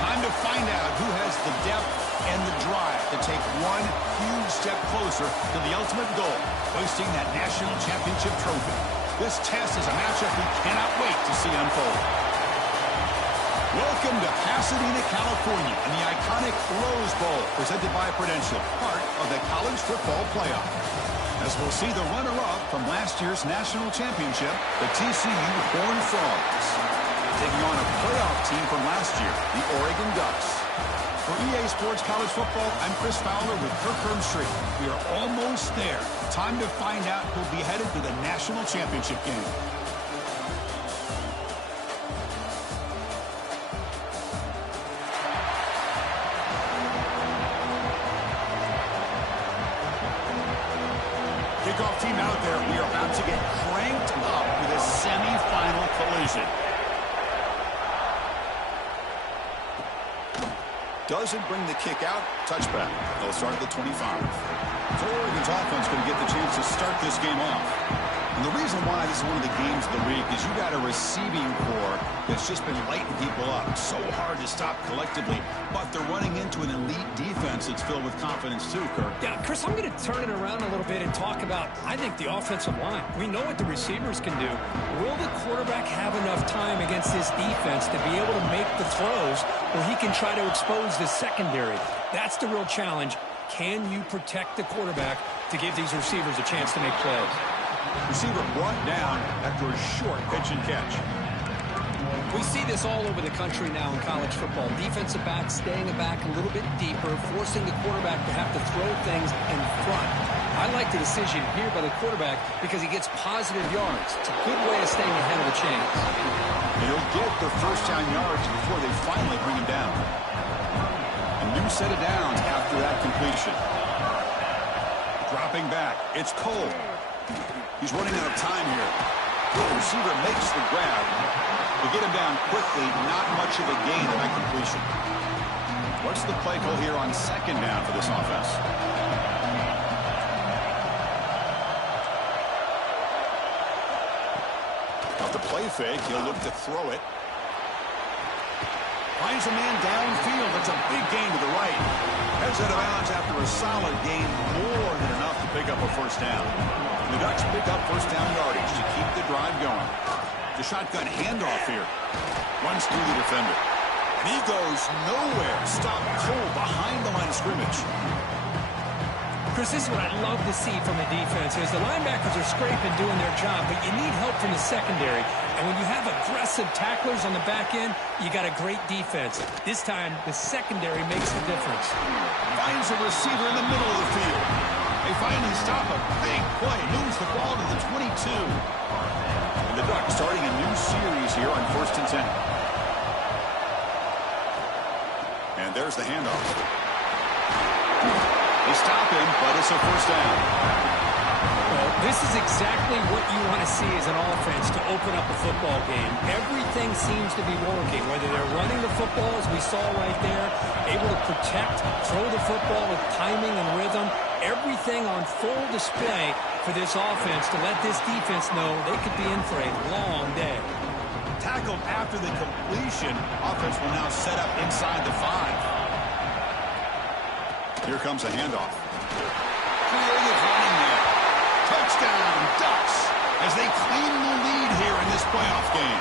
time to find out who has the depth and the drive to take one huge step closer to the ultimate goal, hoisting that national championship trophy. This test is a matchup we cannot wait to see unfold. Welcome to Pasadena, California, in the iconic Rose Bowl, presented by Prudential, part of the college football playoff. As we'll see the runner-up from last year's national championship, the TCU Horned Frogs, taking on a playoff team from last year, the Oregon Ducks. For EA Sports College Football, I'm Chris Fowler with Kirk Herbstreit. We are almost there. Time to find out who'll be headed to the national championship game. Kickoff team out there. We are about to get cranked up with a semifinal collision. Doesn't bring the kick out. Touchback. They'll start at the 25. So Oregon's offense going to get the chance to start this game off. And the reason why this is one of the games of the week is you got a receiving core that's just been lighting people up. So hard to stop collectively, but they're running into an elite defense that's filled with confidence too, Kirk. Yeah, Chris, I'm going to turn it around a little bit and talk about, I think, the offensive line. We know what the receivers can do. Will the quarterback have enough time against this defense to be able to make the throws where he can try to expose the secondary? That's the real challenge. Can you protect the quarterback to give these receivers a chance to make plays? Receiver brought down after a short pitch and catch. We see this all over the country now in college football. Defensive backs staying back a little bit deeper, forcing the quarterback to have to throw things in front. I like the decision here by the quarterback because he gets positive yards. It's a good way of staying ahead of the chains. He'll get the first down yards before they finally bring him down. A new set of downs after that completion. Dropping back. It's Cole. He's running out of time here. The receiver makes the grab. To get him down quickly, not much of a gain in that completion. What's the play call here on second down for this offense? Off the play fake, he'll look to throw it. Finds a man downfield. That's a big gain to the right. Heads out of bounds after a solid gain, more than enough to pick up a first down. The Ducks pick up first down yardage to keep the drive going. The shotgun handoff here. Runs through the defender. And he goes nowhere. Stop Cole behind the line of scrimmage. Chris, this is what I love to see from the defense is the linebackers are scraping, doing their job, but you need help from the secondary. And when you have aggressive tacklers on the back end, you got a great defense. This time, the secondary makes the difference. Finds a receiver in the middle of the field. They finally stop a big play. Moves the ball to the 22. And the Ducks starting a new series here on 1st and 10. And there's the handoff. They stop him, but it's a first down. Well, this is exactly what you want to see as an offense to open up a football game. Everything seems to be working, whether they're running the football, as we saw right there, able to protect, throw the football with timing and rhythm, everything on full display for this offense to let this defense know they could be in for a long day. Tackled after the completion, offense will now set up inside the 5. Here comes a handoff. Creative running there. Touchdown, Ducks, as they claim the lead here in this playoff game.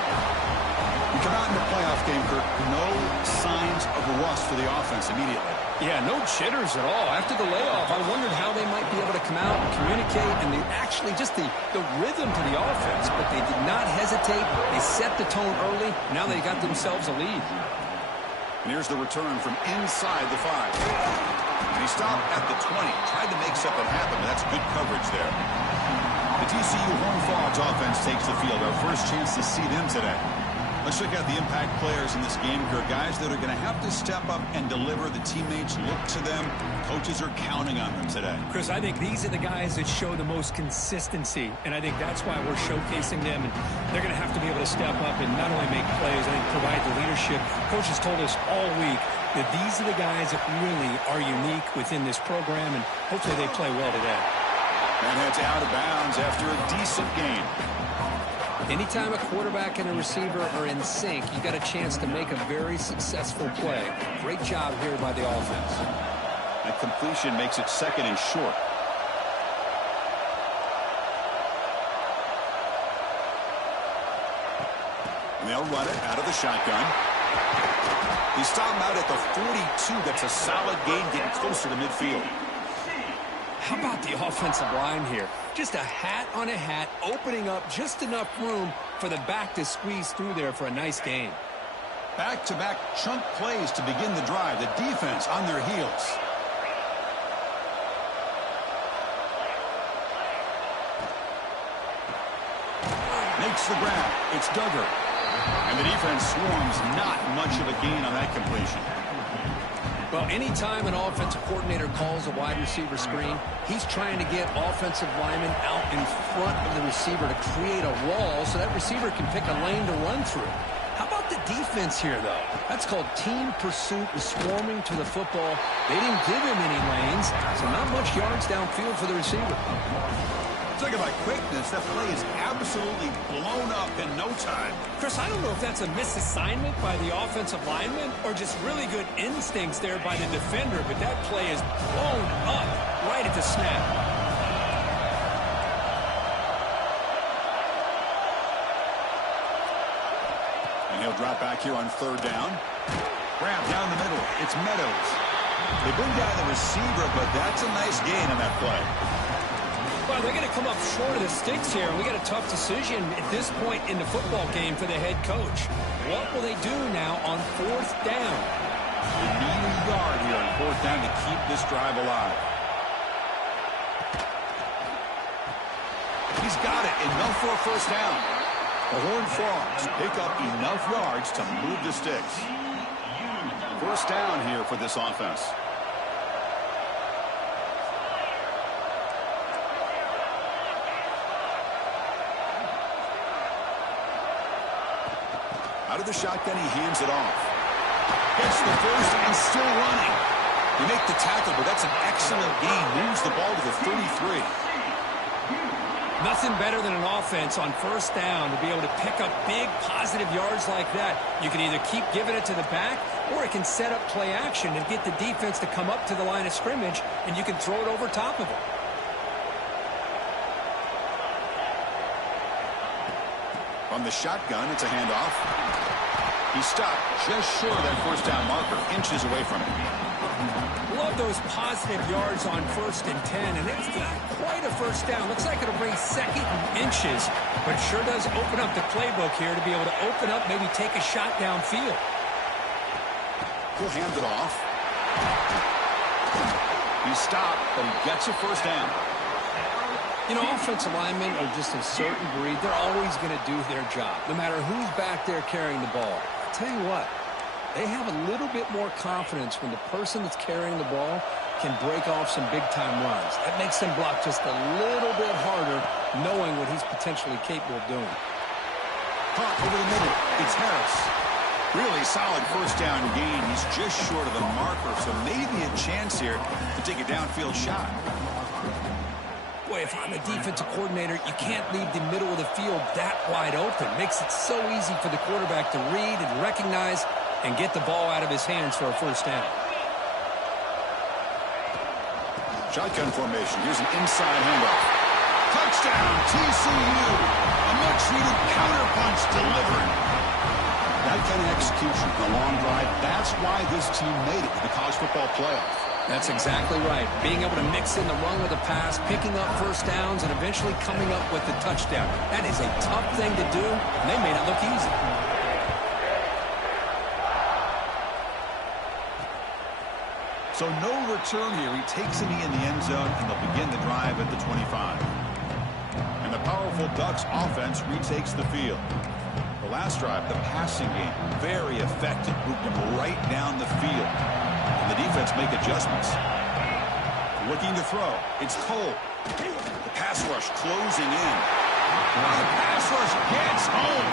We come out in the playoff game, Kirk, no signs of rust for the offense immediately. Yeah, no jitters at all. After the layoff, I wondered how they might be able to come out and communicate, and they actually just the rhythm to the offense, but they did not hesitate. They set the tone early. Now they got themselves a lead. And here's the return from inside the 5. And he stopped at the 20. Tried to make something happen, but that's good coverage there. The TCU Horned Frogs offense takes the field. Our first chance to see them today. Let's check out the impact players in this game, guys that are going to have to step up and deliver. The teammates look to them. Coaches are counting on them today. Chris, I think these are the guys that show the most consistency, and I think that's why we're showcasing them. And they're going to have to be able to step up and not only make plays, I think provide the leadership. Coaches told us all week that these are the guys that really are unique within this program, and hopefully they play well today. And heads out of bounds after a decent gain. Anytime a quarterback and a receiver are in sync, you got a chance to make a very successful play. Great job here by the offense. That completion makes it 2nd and short. And they'll run it out of the shotgun. He stopped out at the 42. That's a solid gain, getting closer to midfield. How about the offensive line here? Just a hat on a hat, opening up just enough room for the back to squeeze through there for a nice gain. Back-to-back chunk plays to begin the drive. The defense on their heels. Makes the grab. It's Duggar. And the defense swarms. Not much of a gain on that completion. Well, anytime an offensive coordinator calls a wide receiver screen, he's trying to get offensive linemen out in front of the receiver to create a wall so that receiver can pick a lane to run through. How about the defense here, though? That's called team pursuit and swarming to the football. They didn't give him any lanes, so not much yards downfield for the receiver. Talking about quickness, that play is absolutely blown up in no time. Chris, I don't know if that's a misassignment by the offensive lineman or just really good instincts there by the defender, but that play is blown up right at the snap. And he'll drop back here on 3rd down. Grab down the middle. It's Meadows. They bring down the receiver, but that's a nice gain on that play. Well, they're going to come up short of the sticks here, and we got a tough decision at this point in the football game for the head coach. What will they do now on 4th down? They need a yard here on 4th down to keep this drive alive. He's got it. Enough for a 1st down. The Horned Frogs pick up enough yards to move the sticks. 1st down here for this offense. Out of the shotgun, he hands it off. Gets the 1st and still running. They make the tackle, but that's an excellent gain. Moves the ball to the 33. Nothing better than an offense on 1st down to be able to pick up big positive yards like that. You can either keep giving it to the back, or it can set up play action and get the defense to come up to the line of scrimmage, and you can throw it over top of it. From the shotgun, it's a handoff. He stopped just short of that 1st down marker, inches away from him. Love those positive yards on 1st and 10, and it's not quite a 1st down. Looks like it'll bring 2nd and inches, but it sure does open up the playbook here to be able to open up, maybe take a shot downfield. He'll hand it off. He stopped, but he gets a 1st down. You know, offensive linemen are just a certain breed. They're always going to do their job, no matter who's back there carrying the ball. I'll tell you what, they have a little bit more confidence when the person that's carrying the ball can break off some big-time runs. That makes them block just a little bit harder, knowing what he's potentially capable of doing. Caught over the middle. It's Harris. Really solid 1st down gain. He's just short of the marker, so maybe a chance here to take a downfield shot. Boy, if I'm a defensive coordinator, you can't leave the middle of the field that wide open. Makes it so easy for the quarterback to read and recognize and get the ball out of his hands for a 1st down. Shotgun formation. Here's an inside handoff. Touchdown, TCU. A much-needed counterpunch delivered. That kind of execution, a long drive, that's why this team made it to the college football playoff. That's exactly right. Being able to mix in the run with the pass, picking up 1st downs, and eventually coming up with the touchdown. That is a tough thing to do, and they made it look easy. So no return here. He takes a knee in the end zone, and they'll begin the drive at the 25. And the powerful Ducks offense retakes the field. The last drive, the passing game, very effective. Moved them right down the field. And the defense make adjustments. Looking to throw. It's Cole. The pass rush closing in. The pass rush gets home.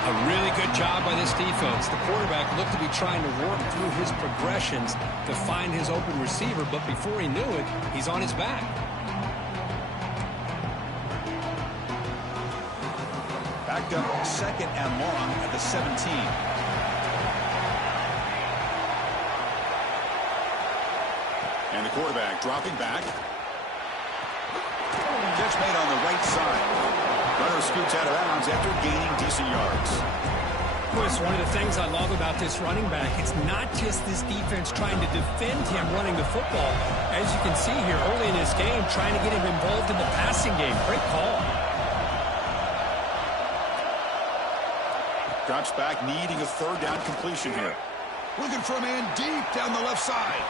A really good job by this defense. The quarterback looked to be trying to work through his progressions to find his open receiver, but before he knew it, he's on his back. pick up second and long at the 17. And the quarterback dropping back. Catch made on the right side. Runner scoots out of bounds after gaining decent yards. Chris, one of the things I love about this running back, it's not just this defense trying to defend him running the football. As you can see here early in this game, trying to get him involved in the passing game. Great call. Drops back, needing a third down completion here. Looking for a man deep down the left side.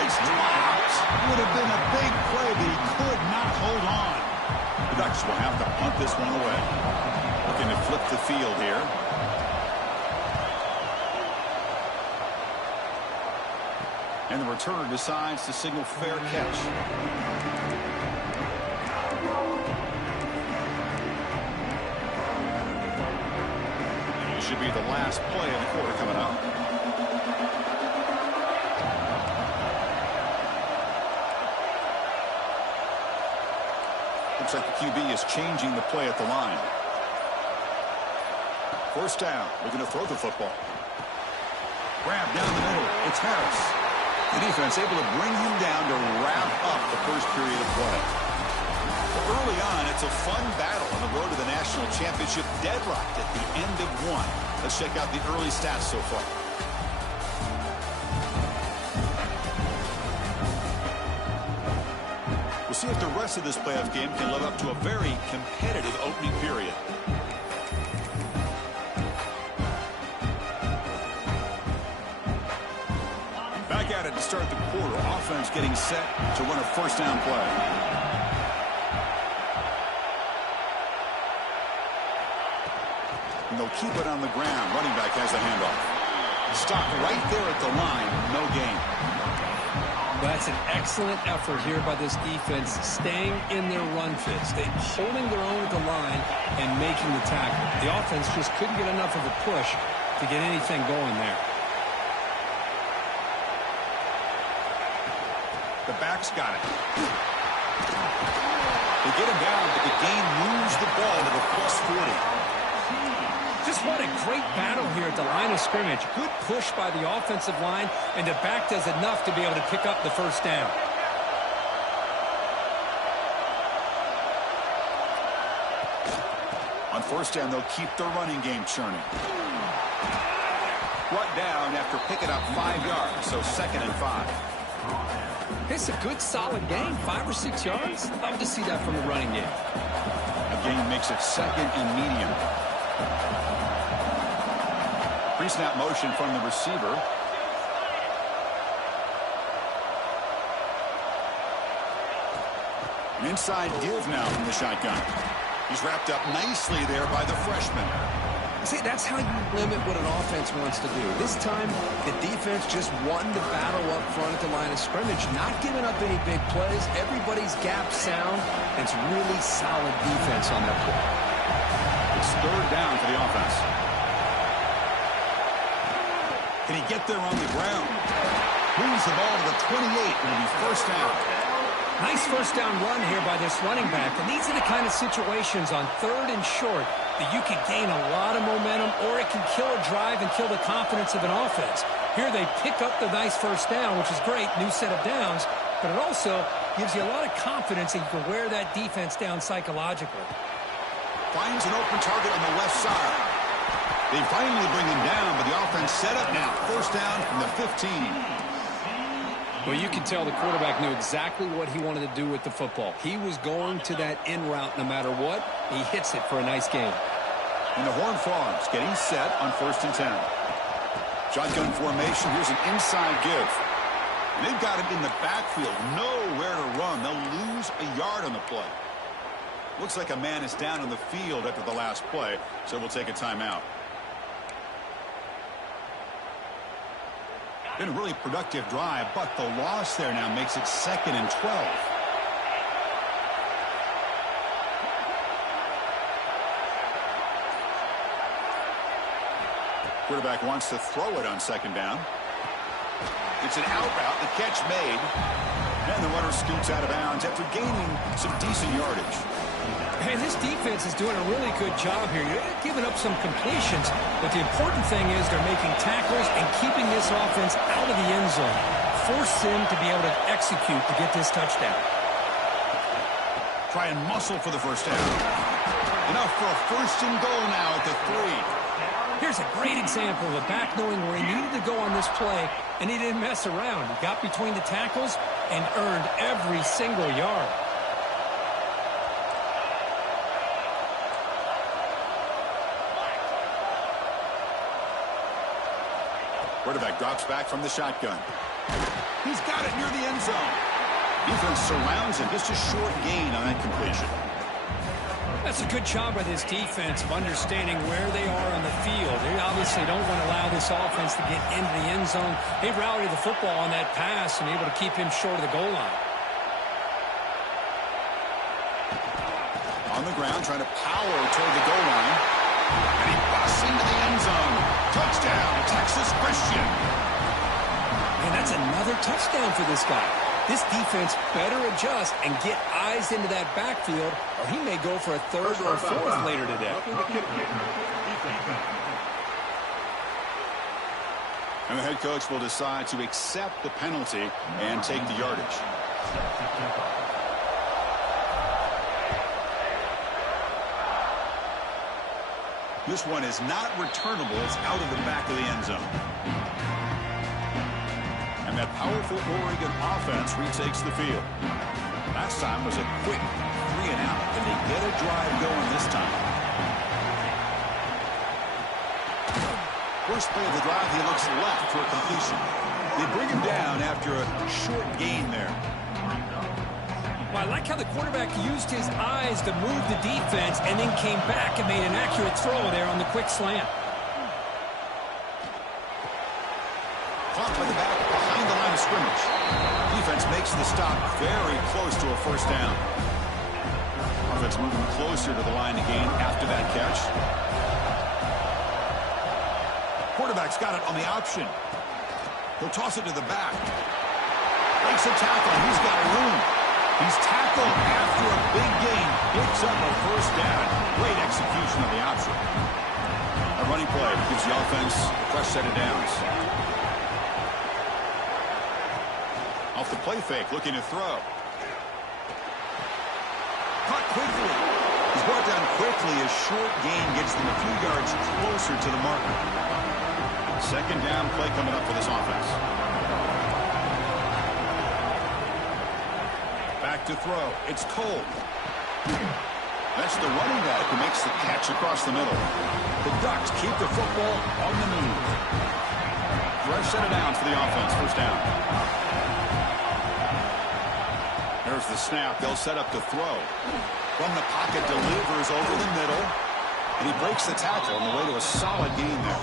It's dropped. Would have been a big play, but he could not hold on. The Ducks will have to punt this one away. Looking to flip the field here. And the returner decides to signal fair catch. It should be the last play of the quarter coming up. Looks like the QB is changing the play at the line. First down. Looking to throw the football. Grab down the middle. It's Harris. The defense able to bring him down to wrap up the first period of play. Early on, it's a fun battle on the road to the national championship, deadlocked at the end of one. Let's check out the early stats so far. We'll see if the rest of this playoff game can live up to a very competitive opening period. Back at it to start the quarter. Offense getting set to run a first down play. And they'll keep it on the ground. Running back has the handoff. Stop right there at the line. No gain. That's an excellent effort here by this defense, staying in their run fits. They're holding their own at the line and making the tackle. The offense just couldn't get enough of a push to get anything going there. The back's got it. They get him down, but the gain moves the ball to the plus 40. Just what a great battle here at the line of scrimmage. Good push by the offensive line, and the back does enough to be able to pick up the first down. On first down, they'll keep their running game churning. Brought down after picking up 5 yards, so 2nd and 5. It's a good, solid game. 5 or 6 yards. Love to see that from the running game. The gain makes it 2nd and medium. Pre-snap motion from the receiver. An inside give now from the shotgun. He's wrapped up nicely there by the freshman. See, that's how you limit what an offense wants to do. This time, the defense just won the battle up front at the line of scrimmage, not giving up any big plays. Everybody's gap sound. It's really solid defense on that play. It's third down for the offense. Can he get there on the ground? Moves the ball to the 28. It'll be first down. Nice first down run here by this running back. And these are the kind of situations on 3rd and short that you can gain a lot of momentum, or it can kill a drive and kill the confidence of an offense. Here they pick up the nice first down, which is great, new set of downs, but it also gives you a lot of confidence that you can wear that defense down psychologically. Finds an open target on the left side. They finally bring him down, but the offense set up now. First down from the 15. Well, you can tell the quarterback knew exactly what he wanted to do with the football. He was going to that in route no matter what. He hits it for a nice gain. And the Horned Frogs getting set on 1st and 10. Shotgun formation. Here's an inside give. And they've got him in the backfield. Nowhere to run. They'll lose a yard on the play. Looks like a man is down on the field after the last play, so we'll take a timeout. Been a really productive drive, but the loss there now makes it 2nd and 12. Quarterback wants to throw it on 2nd down. It's an out route, the catch made. And the runner scoots out of bounds after gaining some decent yardage. Hey, this defense is doing a really good job here. They're giving up some completions, but the important thing is they're making tackles and keeping this offense out of the end zone. Force them to be able to execute to get this touchdown. Try and muscle for the first down. Enough for a first and goal now at the 3. Here's a great example of a back knowing where he needed to go on this play, and he didn't mess around. He got between the tackles and earned every single yard. Quarterback drops back from the shotgun. He's got it near the end zone. Defense surrounds him. Just a short gain on that completion. That's a good job by this defense of understanding where they are on the field. They obviously don't want to allow this offense to get into the end zone. They rallied the football on that pass and able to keep him short of the goal line. On the ground, trying to power toward the goal line. And he busts into the end zone. Touchdown, Texas Christian. And that's another touchdown for this guy. This defense better adjust and get eyes into that backfield, or he may go for a third or a fourth later today. And the head coach will decide to accept the penalty and take the yardage. This one is not returnable. It's out of the back of the end zone. And that powerful Oregon offense retakes the field. Last time was a quick 3-and-out. Can they get a drive going this time? First play of the drive, he looks left for a completion. They bring him down after a short gain there. Well, I like how the quarterback used his eyes to move the defense and then came back and made an accurate throw there on the quick slant. Caught by the back behind the line of scrimmage. Defense makes the stop very close to a first down. Offense moving closer to the line to gain after that catch. Quarterback's got it on the option. He'll toss it to the back. Breaks a tackle. He's got room. He's tackled after a big gain. Picks up a first down. Great execution of the option. A running play gives the offense a fresh set of downs. Off the play fake, looking to throw. Caught quickly. He's brought down quickly. A short gain gets them a few yards closer to the marker. Second down play coming up for this offense. Back to throw. It's Cole. That's the running back who makes the catch across the middle. The Ducks keep the football on the move. Fresh set of downs for the offense. First down. There's the snap. They'll set up to throw. From the pocket, delivers over the middle. And he breaks the tackle on the way to a solid gain there.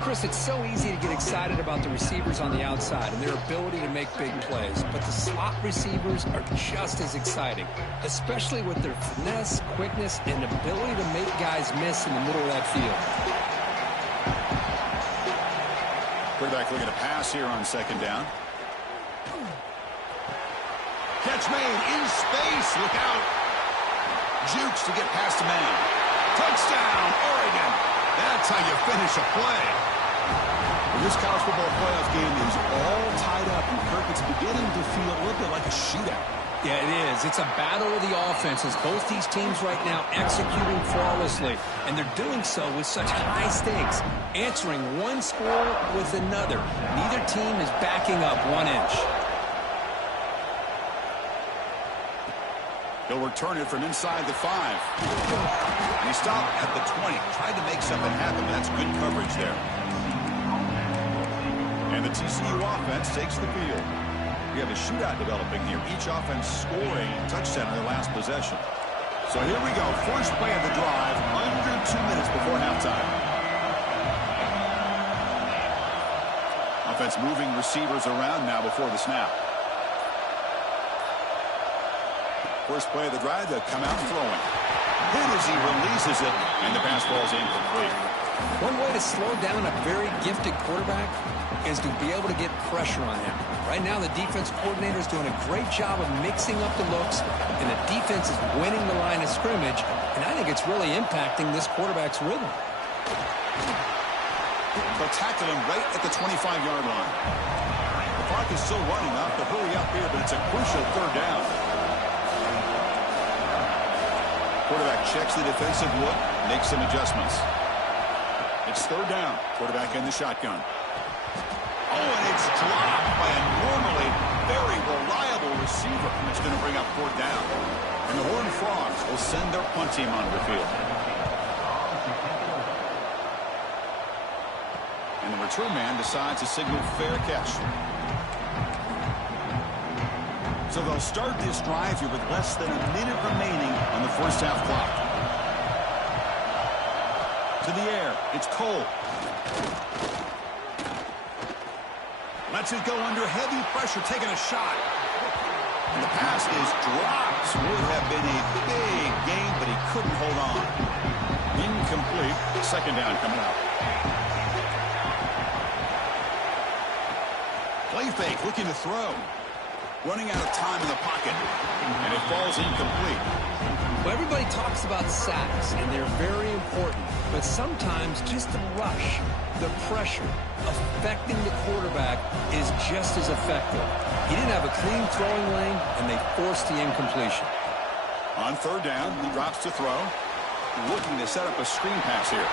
Chris, it's so easy to get excited about the receivers on the outside and their ability to make big plays. But the slot receivers are just as exciting, especially with their finesse, quickness, and ability to make guys miss in the middle of that field. Quarterback looking to pass here on second down. Catch made in space. Look out. Jukes to get past a man. Touchdown, Oregon. That's how you finish a play. Well, this college football playoff game is all tied up, and Kirk, it's beginning to feel a little bit like a shootout. Yeah, it is. It's a battle of the offenses. Both these teams right now executing flawlessly, and they're doing so with such high stakes, answering one score with another. Neither team is backing up 1 inch. He'll return it from inside the 5. And he stopped at the 20. Tried to make something happen, but that's good coverage there. And the TCU offense takes the field. We have a shootout developing here. Each offense scoring a touchdown in their last possession. So here we go. First play of the drive, under 2 minutes before halftime. Offense moving receivers around now before the snap. First play of the drive, they'll come out throwing. Hit as he releases it, and the pass ball is incomplete. One way to slow down a very gifted quarterback is to be able to get pressure on him. Right now, the defense coordinator is doing a great job of mixing up the looks, and the defense is winning the line of scrimmage, and I think it's really impacting this quarterback's rhythm. They'll tackle him right at the 25-yard line. The clock is still running. Not to hurry up here, but it's a crucial third down. Quarterback checks the defensive look, makes some adjustments. It's third down. Quarterback in the shotgun. Oh, and it's dropped by a normally very reliable receiver. It's going to bring up fourth down. And the Horned Frogs will send their punt team onto the field. And the return man decides to signal fair catch. So they'll start this drive here with less than a minute remaining on the first half clock. To the air, it's Cole. Lets it go under heavy pressure, taking a shot. And the pass is dropped. Would have been a big gain, but he couldn't hold on. Incomplete. Second down coming up. Play fake, looking to throw. Running out of time in the pocket. And it falls incomplete. Well, everybody talks about sacks, and they're very important. But sometimes just the rush, the pressure, affecting the quarterback is just as effective. He didn't have a clean throwing lane, and they forced the incompletion. On third down, he drops to throw. Looking to set up a screen pass here.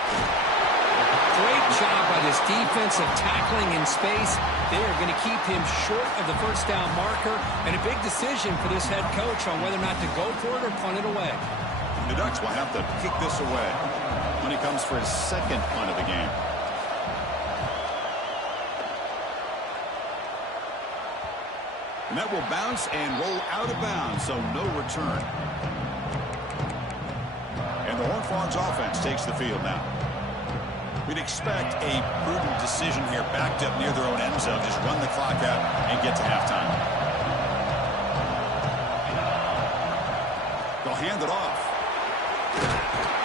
Great job by this defensive tackling in space. They are going to keep him short of the first down marker, and a big decision for this head coach on whether or not to go for it or punt it away. The Ducks will have to kick this away when he comes for his second punt of the game. And that will bounce and roll out of bounds, so no return. And the Horned Frogs offense takes the field now. We'd expect a prudent decision here, backed up near their own end zone. Just run the clock out and get to halftime. They'll hand it off.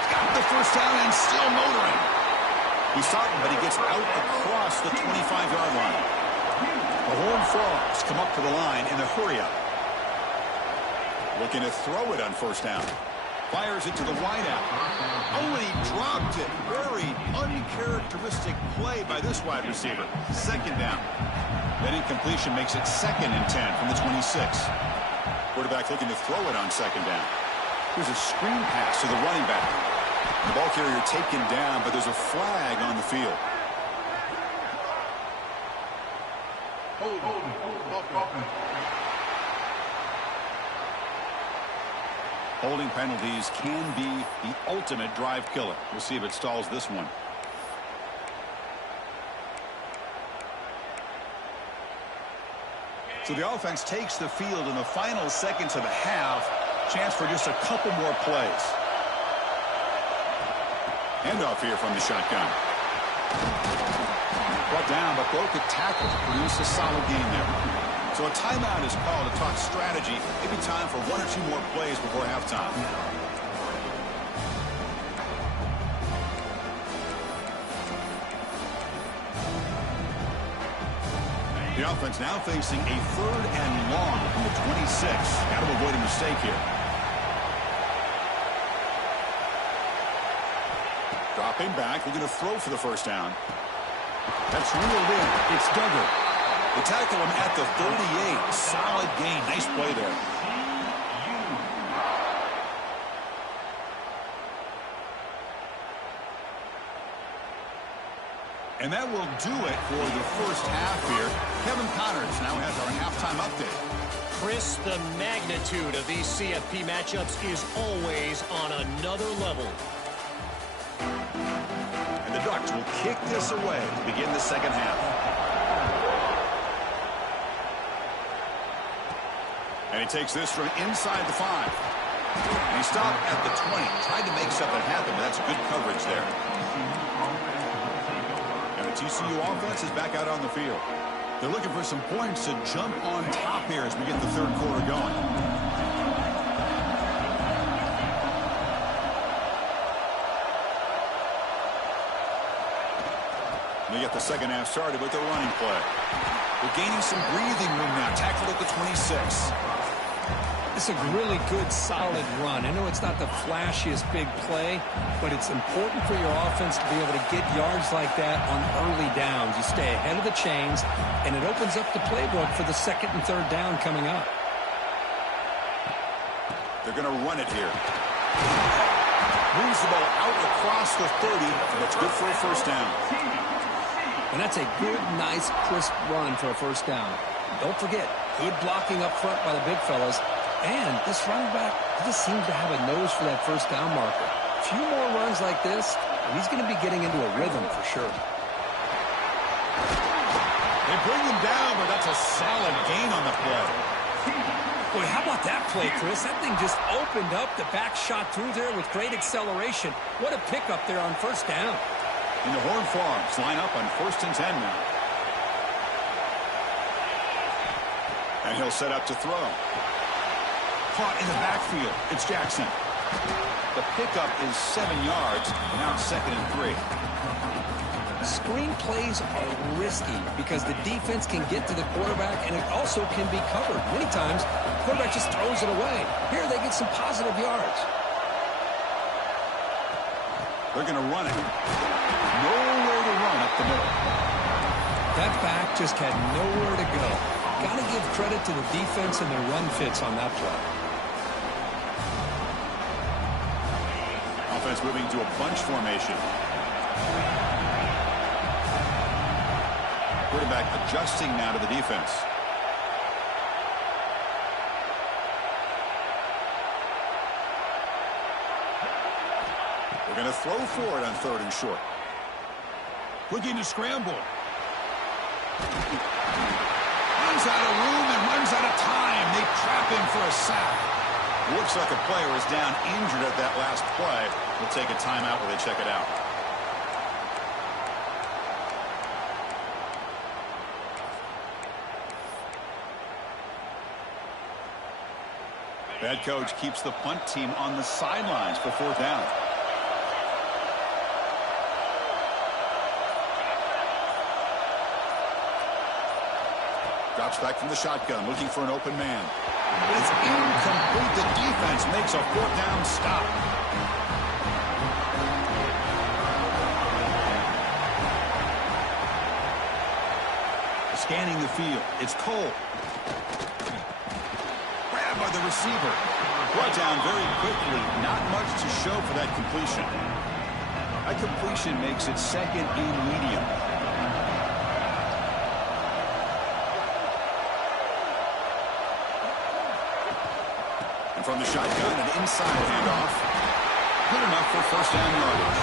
Got the first down and still motoring. He's starting, but he gets out across the 25-yard line. The Horned Frogs come up to the line in the hurry-up. Looking to throw it on first down. Fires it to the wideout. Oh, and he dropped it. Very uncharacteristic play by this wide receiver. Second down. That incompletion makes it 2nd and 10 from the 26. Quarterback looking to throw it on second down. Here's a screen pass to the running back. The ball carrier taken down, but there's a flag on the field. Holding penalties can be the ultimate drive killer. We'll see if it stalls this one. So the offense takes the field in the final seconds of the half. Chance for just a couple more plays. Handoff here from the shotgun. Brought down, but broke a tackle to produce a solid game there. So a timeout is called to talk strategy. Maybe time for 1 or 2 more plays before halftime. The offense now facing a 3rd and long from the 26. Got to avoid a mistake here. Dropping back, looking to throw for the first down. That's reeled in. It's Duggar. They tackle him at the 38. Solid gain. Nice play there. And that will do it for the first half here. Kevin Connors now has our halftime update. Chris, the magnitude of these CFP matchups is always on another level. And the Ducks will kick this away to begin the second half. And he takes this from inside the 5. And he stopped at the 20. Tried to make something happen, but that's good coverage there. And the TCU offense is back out on the field. They're looking for some points to jump on top here as we get the third quarter going. the second half started with the running play. They're gaining some breathing room now. Tackled at the 26. It's a really good, solid run. I know it's not the flashiest big play, but it's important for your offense to be able to get yards like that on early downs. You stay ahead of the chains, and it opens up the playbook for the second and third down coming up. They're going to run it here. Moves the ball out across the 30, and it's good for a first down. And that's a good, nice, crisp run for a first down. Don't forget, good blocking up front by the big fellas. And this running back just seems to have a nose for that first down marker. A few more runs like this, and he's going to be getting into a rhythm for sure. They bring him down, but that's a solid gain on the play. Boy, how about that play, Chris? That thing just opened up. The back shot through there with great acceleration. What a pickup there on first down. And the Horned Frogs line up on 1st and 10 now. And he'll set up to throw. Caught in the backfield. It's Jackson. The pickup is 7 yards. Now it's 2nd and 3. Screen plays are risky because the defense can get to the quarterback, and it also can be covered. Many times, the quarterback just throws it away. Here they get some positive yards. They're going to run it. Nowhere to run up the middle. That back just had nowhere to go. Got to give credit to the defense and their run fits on that play. Offense moving to a bunch formation. Quarterback adjusting now to the defense. They're going to throw for it on 3rd and short. Looking to scramble. Runs out of room and runs out of time. They trap him for a sack. Looks like a player is down injured at that last play. We'll take a timeout while they check it out. The head coach keeps the punt team on the sidelines for 4th down. Drops back from the shotgun, looking for an open man. It's incomplete. The defense makes a 4th down stop. Scanning the field. It's Cole. Grabbed by the receiver. Brought down very quickly. Not much to show for that completion. That completion makes it 2nd and medium. From the shotgun, an inside handoff. Good enough for 1st down yardage.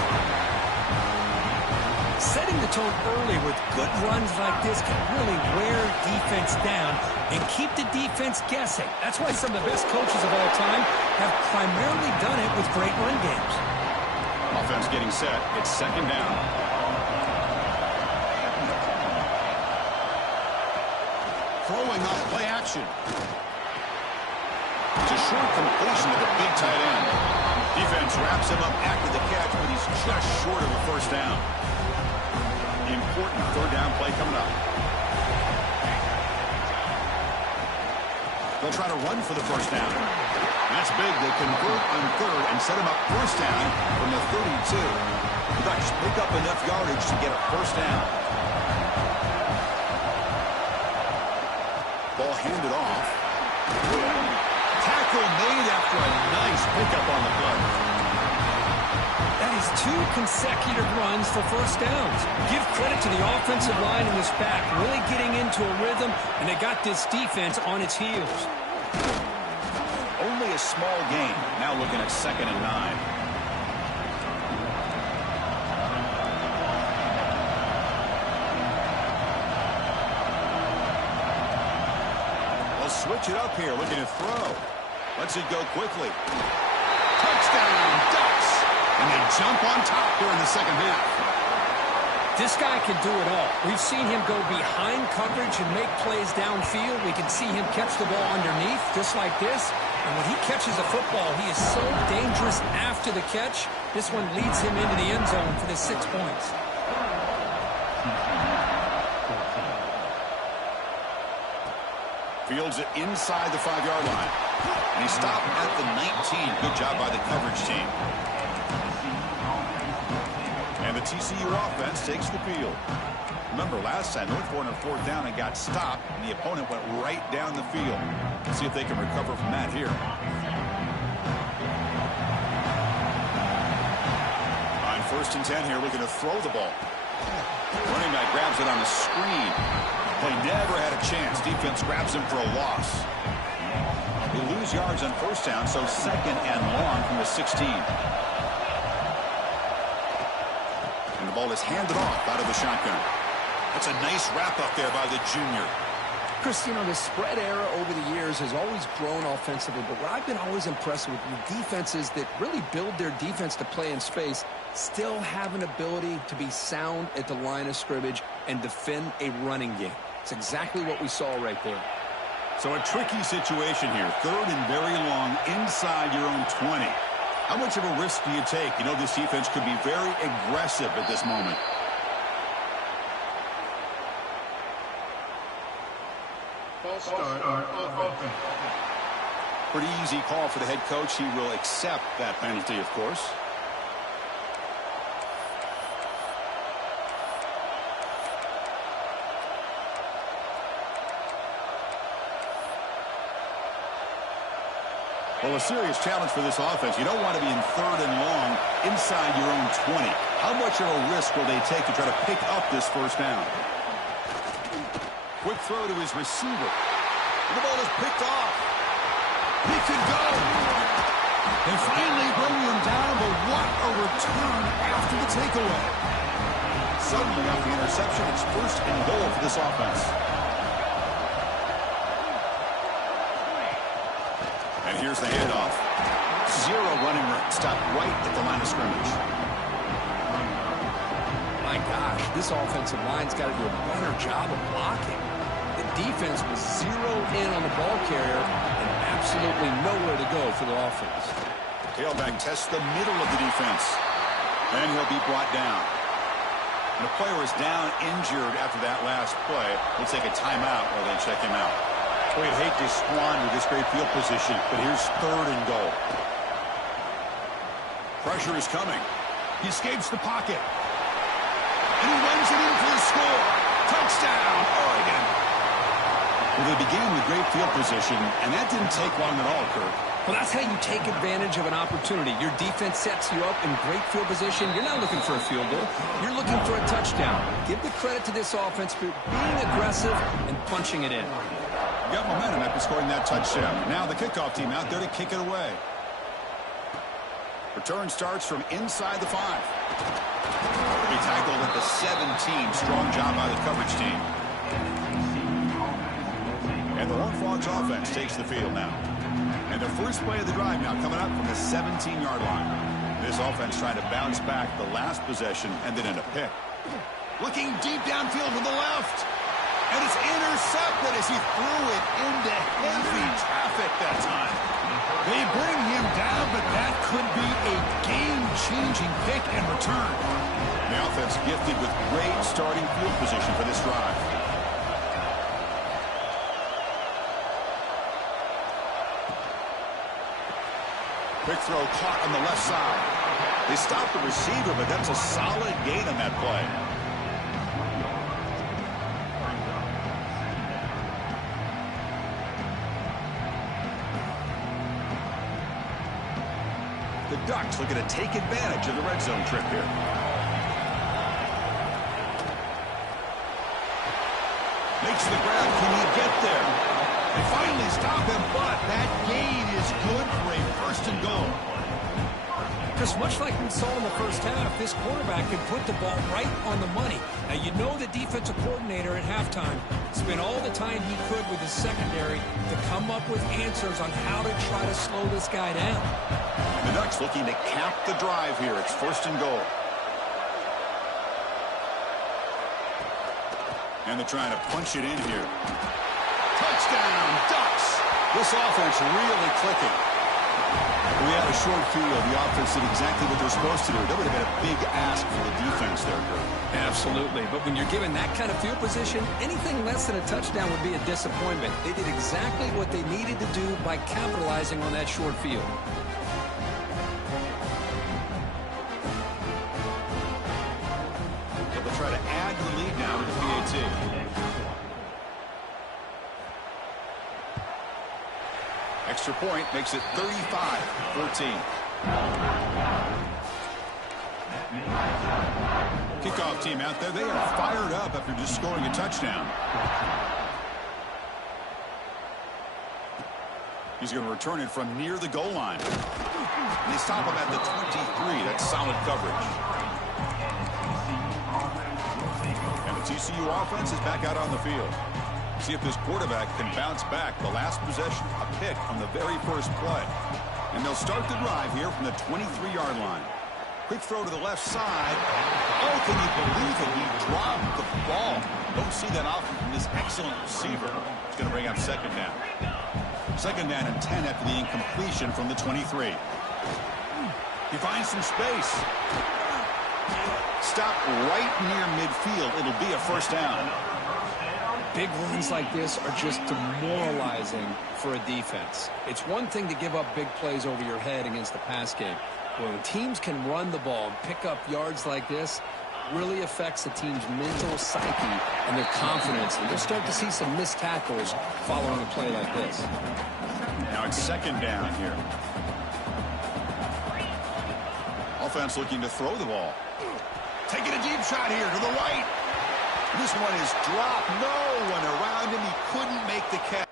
Setting the tone early with good runs like this can really wear defense down and keep the defense guessing. That's why some of the best coaches of all time have primarily done it with great run games. Offense getting set. It's 2nd down. Throwing off play action. It's a short completion to the big tight end. Defense wraps him up after the catch, but he's just short of a 1st down. Important 3rd down play coming up. They'll try to run for the 1st down. That's big. They convert on 3rd and set him up 1st down from the 32. The Ducks pick up enough yardage to get a 1st down. Ball handed off. Tackle made after a nice pickup on the play. That is 2 consecutive runs for 1st downs. Give credit to the offensive line in this back, really getting into a rhythm, and they got this defense on its heels. Only a small gain. Now looking at 2nd and 9. They'll switch it up here, looking to throw. Lets it go quickly. Touchdown, Ducks! And they jump on top here in the 2nd half. This guy can do it all. We've seen him go behind coverage and make plays downfield. We can see him catch the ball underneath, just like this. And when he catches the football, he is so dangerous after the catch. This one leads him into the end zone for the 6 points. Fields it inside the 5-yard line. And he stopped at the 19. Good job by the coverage team. And the TCU offense takes the field. Remember, last time, they went for it on 4th down and got stopped, and the opponent went right down the field. Let's see if they can recover from that here. On 1st and 10 here, looking to throw the ball. Running back grabs it on the screen. Play never had a chance. Defense grabs him for a loss. They lose yards on 1st down, so 2nd and long from the 16. And the ball is handed off out of the shotgun. That's a nice wrap-up there by the junior. Chris, you know, the spread era over the years has always grown offensively, but what I've been always impressed with defenses that really build their defense to play in space still have an ability to be sound at the line of scrimmage and defend a running game. It's exactly what we saw right there. So a tricky situation here. 3rd and very long inside your own 20. How much of a risk do you take? You know, this defense could be very aggressive at this moment. Pretty easy call for the head coach. He will accept that penalty, of course. Well, a serious challenge for this offense. You don't want to be in 3rd and long inside your own 20. How much of a risk will they take to try to pick up this 1st down? Quick throw to his receiver. The ball is picked off. He could go. They finally bring him down, but what a return after the takeaway. Suddenly, off the interception, it's 1st and goal for this offense. And here's the handoff. 0 running room. Stopped right at the line of scrimmage. My gosh, this offensive line's got to do a better job of blocking. The defense was zeroed in on the ball carrier and absolutely nowhere to go for the offense. Tailback tests the middle of the defense. And he'll be brought down. And the player is down injured after that last play. We'll take a timeout while they check him out. Boy, I'd hate to squander this great field position, but here's 3rd and goal. Pressure is coming. He escapes the pocket. And he runs it in for the score. Touchdown, Oregon. Well, they began with great field position, and that didn't take long at all, Kurt. Well, that's how you take advantage of an opportunity. Your defense sets you up in great field position. You're not looking for a field goal. You're looking for a touchdown. Give the credit to this offense for being aggressive and punching it in. Got momentum after scoring that touchdown. Now the kickoff team out there to kick it away. Return starts from inside the 5. He tackled at the 17. Strong job by the coverage team. And the Horned Frogs offense takes the field now. And the first play of the drive now coming up from the 17-yard line. This offense trying to bounce back the last possession and then in a pick. Looking deep downfield to the left. And it's intercepted as he threw it into heavy traffic that time. They bring him down, but that could be a game-changing pick and return. The offense gifted with great starting field position for this drive. Quick throw caught on the left side. They stopped the receiver, but that's a solid gain on that play. The Ducks looking to take advantage of the red zone trip here. Makes the grab. Can he get there? They finally stop him, but that gain is good for a 1st and goal. Because much like we saw in the first half, this quarterback can put the ball right on the money. Now, you know the defensive coordinator at halftime spent all the time he could with his secondary to come up with answers on how to try to slow this guy down. The Ducks looking to cap the drive here. It's 1st and goal. And they're trying to punch it in here. Touchdown, Ducks! This offense really clicking. We had a short field. The offense did exactly what they're supposed to do. That would have been a big ask for the defense there, Kurt. Absolutely. But when you're given that kind of field position, anything less than a touchdown would be a disappointment. They did exactly what they needed to do by capitalizing on that short field. They'll try to add to the lead now to the PAT. Extra point makes it 35-14. Kickoff team out there. They are fired up after just scoring a touchdown. He's going to return it from near the goal line. They stop him at the 23. That's solid coverage. And the TCU offense is back out on the field. See if this quarterback can bounce back. The last possession, a pick on the very first play. And they'll start the drive here from the 23-yard line. Quick throw to the left side. Oh, can you believe it? He dropped the ball. Don't see that often from this excellent receiver. It's going to bring up second down. Second down and 10 after the incompletion from the 23. He finds some space. Stop right near midfield. It'll be a first down. Big runs like this are just demoralizing for a defense. It's one thing to give up big plays over your head against the pass game. But when teams can run the ball and pick up yards like this, really affects the team's mental psyche and their confidence. And you'll start to see some missed tackles following a play like this. Now it's second down here. Offense looking to throw the ball. Taking a deep shot here to the right. This one is dropped. No one around him. He couldn't make the catch.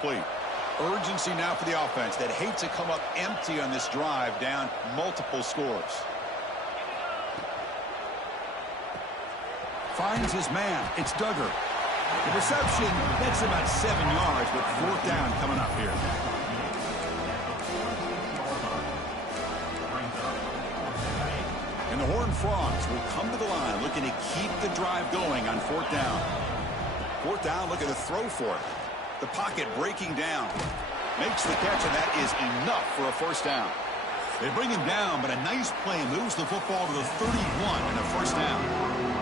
Complete. Urgency now for the offense that hate to come up empty on this drive, down multiple scores. Finds his man. It's Duggar. The reception, that's about 7 yards, but fourth down coming up here. And the Horned Frogs will come to the line looking to keep the drive going on fourth down. Fourth down, looking to throw for it. The pocket breaking down. Makes the catch, and that is enough for a first down. They bring him down, but a nice play moves the football to the 31 and a first down.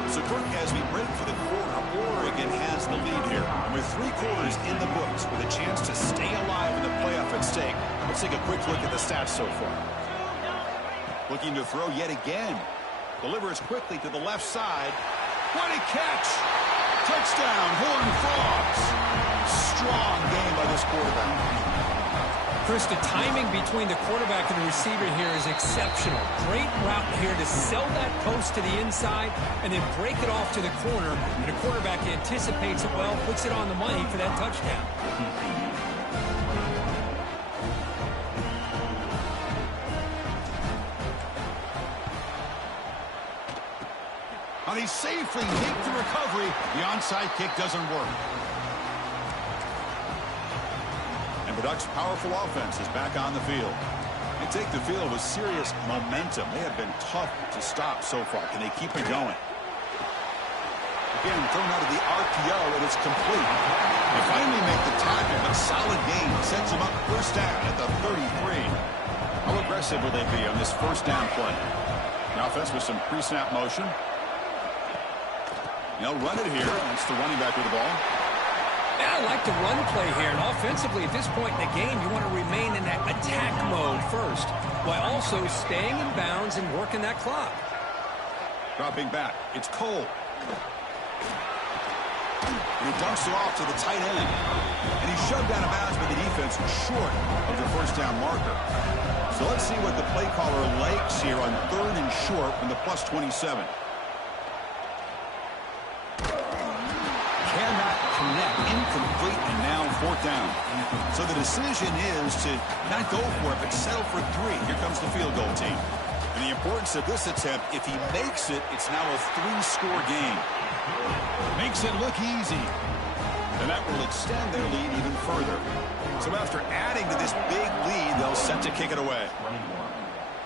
So, Kirk, as we break for the quarter, Oregon has the lead here. With 3 quarters in the books, with a chance to stay alive in the playoff at stake, let's take a quick look at the stats so far. Looking to throw yet again. Delivers quickly to the left side. What a catch! Touchdown, Horned Frogs! Strong game by this quarterback. Chris, the timing between the quarterback and the receiver here is exceptional. Great route here to sell that post to the inside and then break it off to the corner. And the quarterback anticipates it well, puts it on the money for that touchdown. How they safely make the recovery. The onside kick doesn't work. And the Ducks' powerful offense is back on the field. They take the field with serious momentum. They have been tough to stop so far. Can they keep it going? Again, thrown out of the RPO, and it's complete. They finally make the tackle, but solid gain sets them up first down at the 33. How aggressive will they be on this first down play? The offense with some pre-snap motion. They'll run it here. That's the running back with the ball. Yeah, I like the run play here. And offensively, at this point in the game, you want to remain in that attack mode first, while also staying in bounds and working that clock. Dropping back. It's Cole. And he dumps it off to the tight end. And he's shoved out of bounds by the defense short of the first down marker. So let's see what the play caller likes here on 3rd and short from the plus 27. Cannot connect. Incomplete, and now fourth down. So the decision is to not go for it, but settle for 3. Here comes the field goal team. And the importance of this attempt, if he makes it, it's now a 3-score game. Makes it look easy. And that will extend their lead even further. So after adding to this big lead, they'll set to kick it away.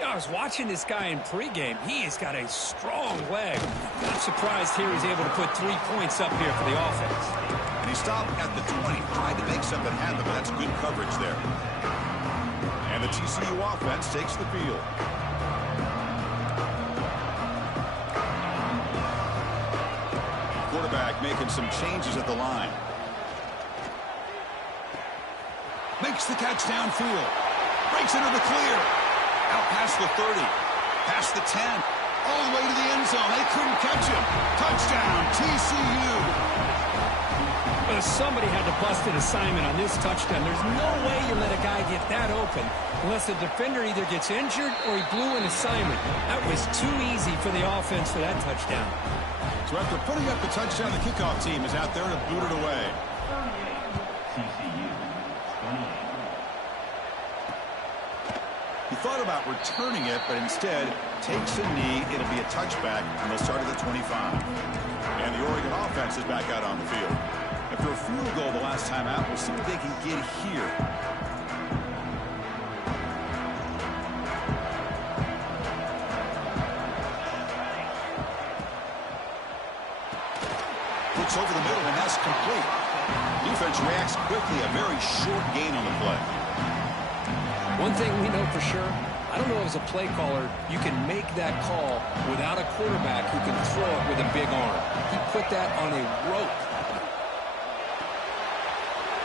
I was watching this guy in pregame. He has got a strong leg. Not surprised here he's able to put 3 points up here for the offense. And he stopped at the 20. Tried to make something happen, but that's good coverage there. And the TCU offense takes the field. Quarterback making some changes at the line. Makes the catch downfield. Breaks into the clear. Out past the 30. Past the 10. All the way to the end zone. They couldn't catch him. Touchdown, TCU. Somebody had to bust an assignment on this touchdown. There's no way you let a guy get that open unless the defender either gets injured or he blew an assignment. That was too easy for the offense for that touchdown. So after putting up the touchdown, the kickoff team is out there to boot it away. He thought about returning it, but instead takes a knee. It'll be a touchback, and they'll start at the 25. And the Oregon offense is back out on the field. After a field goal the last time out, we'll see what they can get here. Looks over the middle, and that's complete. Defense reacts quickly. A very short gain on the play. One thing we know for sure, I don't know as a play caller, you can make that call without a quarterback who can throw it with a big arm. He put that on a rope.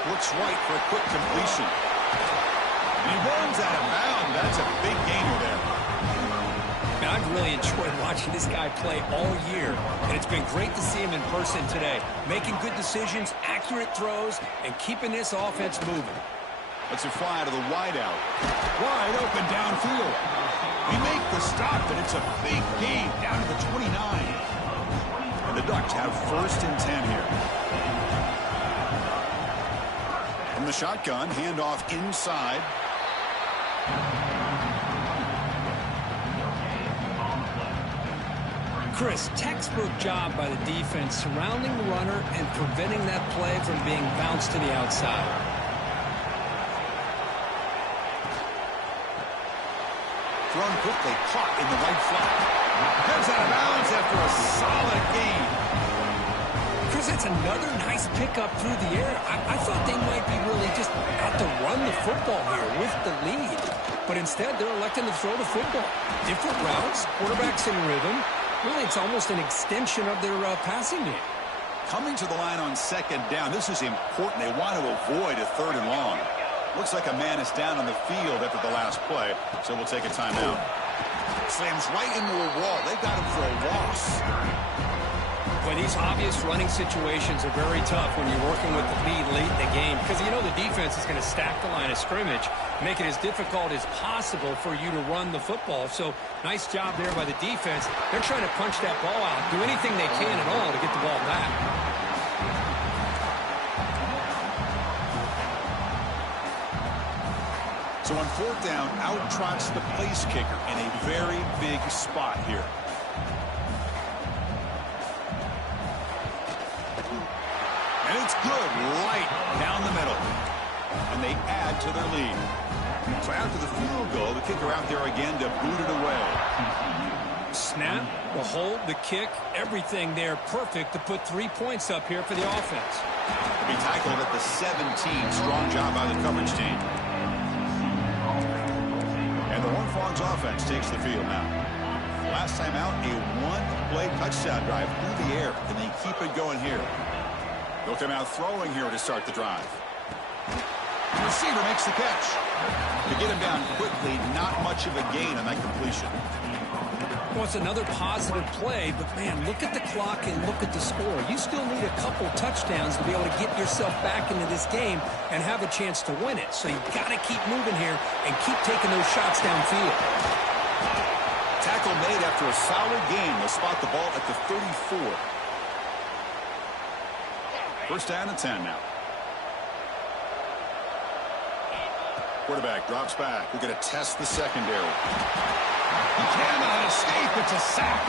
Looks right for a quick completion. And he runs out of bounds. That's a big gainer there. Man, I've really enjoyed watching this guy play all year, and it's been great to see him in person today. Making good decisions, accurate throws, and keeping this offense moving. Let's it fly to the wideout. Wide open downfield. We make the stop, and it's a big gain down to the 29. And the Ducks have 1st and 10 here. From the shotgun, handoff inside. Chris, textbook job by the defense surrounding the runner and preventing that play from being bounced to the outside. Thrown quickly, caught in the right flat. Heads out of bounds after a solid gain. Chris, it's another nice pickup through the air. I thought they might be really just out to run the football here with the lead. But instead, they're electing to throw the football. Different routes, quarterbacks in rhythm. Really, it's almost an extension of their passing game. Coming to the line on 2nd down, this is important. They want to avoid a 3rd and long. Looks like a man is down on the field after the last play, so we'll take a timeout. Slams right into a wall. They got him for a loss. Well, these obvious running situations are very tough when you're working with the lead late in the game because you know the defense is going to stack the line of scrimmage, make it as difficult as possible for you to run the football. So nice job there by the defense. They're trying to punch that ball out, do anything they can at all to get the ball back. So on 4th down, out trots the place kicker in a very big spot here. And it's good right down the middle. And they add to their lead. So after the field goal, the kicker out there again to boot it away. Snap, the hold, the kick, everything there perfect to put 3 points up here for the offense. To be tackled at the 17. Strong job by the coverage team. And the Horned Frogs offense takes the field now. Last time out, a 1-play touchdown drive through the air. Can they keep it going here? They'll come out throwing here to start the drive. The receiver makes the catch. To get him down quickly, not much of a gain on that completion. Well, it's another positive play, but, man, look at the clock and look at the score. You still need a couple touchdowns to be able to get yourself back into this game and have a chance to win it. So you've got to keep moving here and keep taking those shots downfield. Tackle made after a solid game. They'll spot the ball at the 34. 1st down and 10 now. Quarterback drops back. We're going to test the secondary. He cannot escape. It's a sack.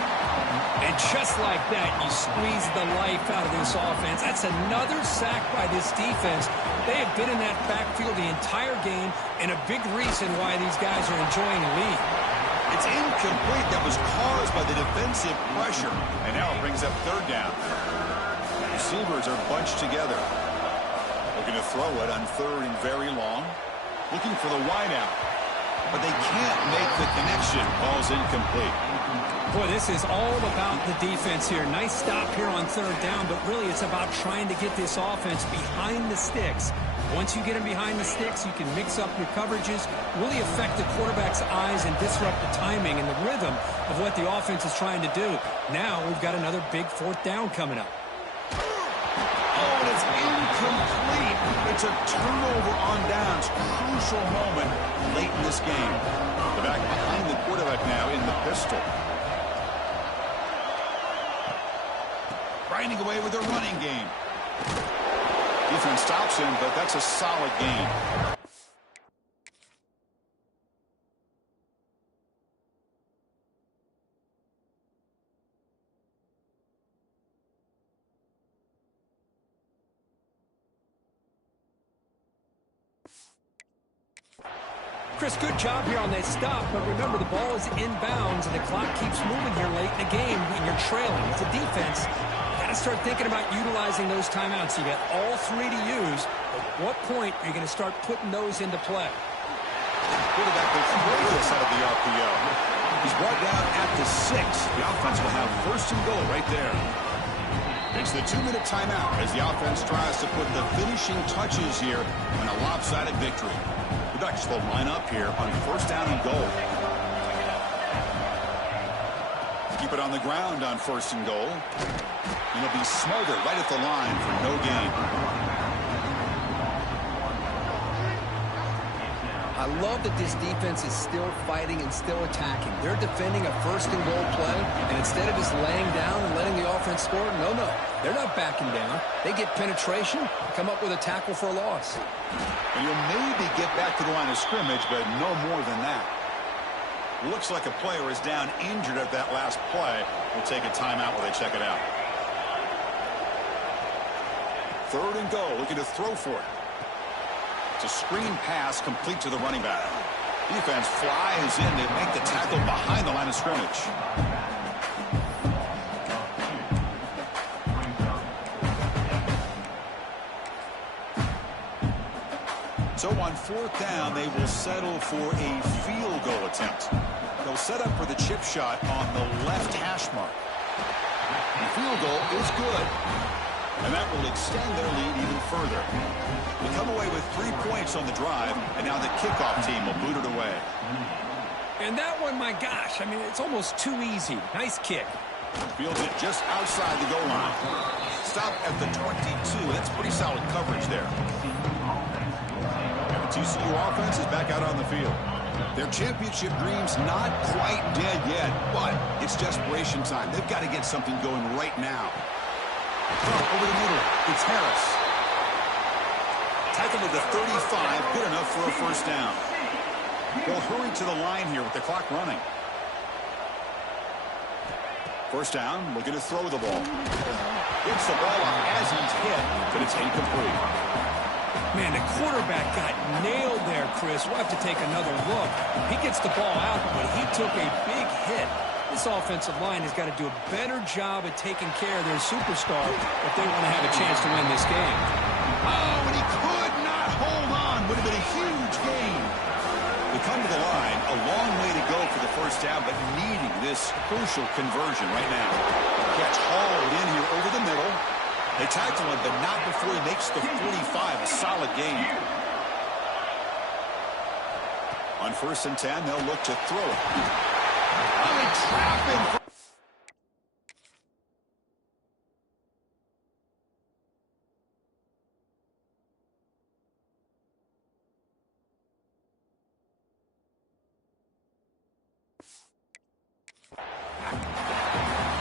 And just like that, you squeeze the life out of this offense. That's another sack by this defense. They have been in that backfield the entire game, and a big reason why these guys are enjoying the lead. It's incomplete. That was caused by the defensive pressure. And now it brings up third down. Receivers are bunched together. Looking to throw it on third and very long. Looking for the wideout. But they can't make the connection. Ball's incomplete. Boy, this is all about the defense here. Nice stop here on third down, but really it's about trying to get this offense behind the sticks. Once you get them behind the sticks, you can mix up your coverages, really affect the quarterback's eyes and disrupt the timing and the rhythm of what the offense is trying to do. Now we've got another big fourth down coming up. Oh, and it's incomplete. It's a turnover on downs. Crucial moment late in this game. The back behind the quarterback now in the pistol. Grinding away with their running game. Defense stops him, but that's a solid gain. Chris, good job here on that stop, but remember the ball is inbounds and the clock keeps moving here late in the game and you're trailing. As a defense, you got to start thinking about utilizing those timeouts. You got all three to use. At what point are you going to start putting those into play? Quarterback will throw this out of the RPO. He's brought down at the 6. The offense will have first and goal right there. It's the 2-minute timeout as the offense tries to put the finishing touches here on a lopsided victory. The Ducks will line up here on first down and goal. Keep it on the ground on first and goal. And he'll be smarter right at the line for no gain. I love that this defense is still fighting and still attacking. They're defending a first and goal play, and instead of just laying down and letting the offense score, no. They're not backing down. They get penetration, come up with a tackle for a loss. And you'll maybe get back to the line of scrimmage, but no more than that. Looks like a player is down injured at that last play. We'll take a timeout while they check it out. Third and goal, looking to throw for it. It's a screen pass complete to the running back. Defense flies in to make the tackle behind the line of scrimmage. So on fourth down, they will settle for a field goal attempt. They'll set up for the chip shot on the left hash mark. The field goal is good. And that will extend their lead even further. They come away with 3 points on the drive, and now the kickoff team will boot it away. And that one, my gosh, I mean, it's almost too easy. Nice kick. Fields it just outside the goal line. Stop at the 22. That's pretty solid coverage there. And the TCU offense is back out on the field. Their championship dreams not quite dead yet, but it's desperation time. They've got to get something going right now. Over the middle, it's Harris. Tackle to the 35, good enough for a first down. They'll hurry to the line here with the clock running. First down, looking to throw the ball. Gets the ball off as he's hit, but it's incomplete. Man, the quarterback got nailed there, Chris. We'll have to take another look. He gets the ball out, but he took a big hit. This offensive line has got to do a better job at taking care of their superstar if they want to have a chance to win this game. Oh, and he could not hold on. Would have been a huge gain. They come to the line, a long way to go for the first down, but needing this crucial conversion right now. Catch hauled in here over the middle. They tackle him, but not before he makes the 45, a solid gain. On first and 10, they'll look to throw it. Oh, they trap him.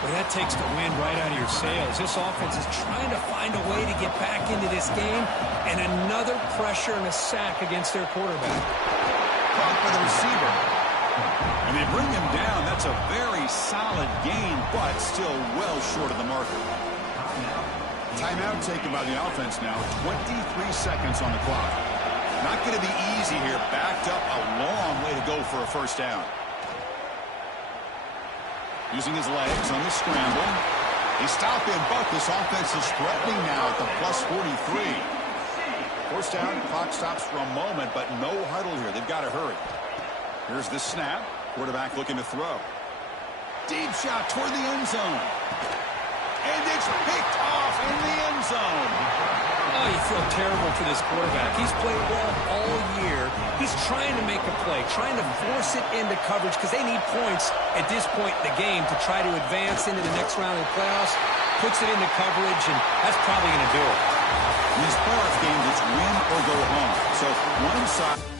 Well, that takes the wind right out of your sails. This offense is trying to find a way to get back into this game, and another pressure and a sack against their quarterback. Caught by the receiver. And they bring him down. That's a very solid gain, but still well short of the marker. Timeout taken by the offense now. 23 seconds on the clock. Not going to be easy here. Backed up a long way to go for a first down. Using his legs on the scramble. They stop him, but this offense is threatening now at the plus 43. First down, clock stops for a moment, but no huddle here. They've got to hurry. Here's the snap. Quarterback looking to throw. Deep shot toward the end zone. And it's picked off in the end zone. Oh, you feel terrible for this quarterback. He's played well all year. He's trying to make a play, trying to force it into coverage because they need points at this point in the game to try to advance into the next round of the playoffs. Puts it into coverage, and that's probably going to do it. In these playoff games, it's win or go home. So one side...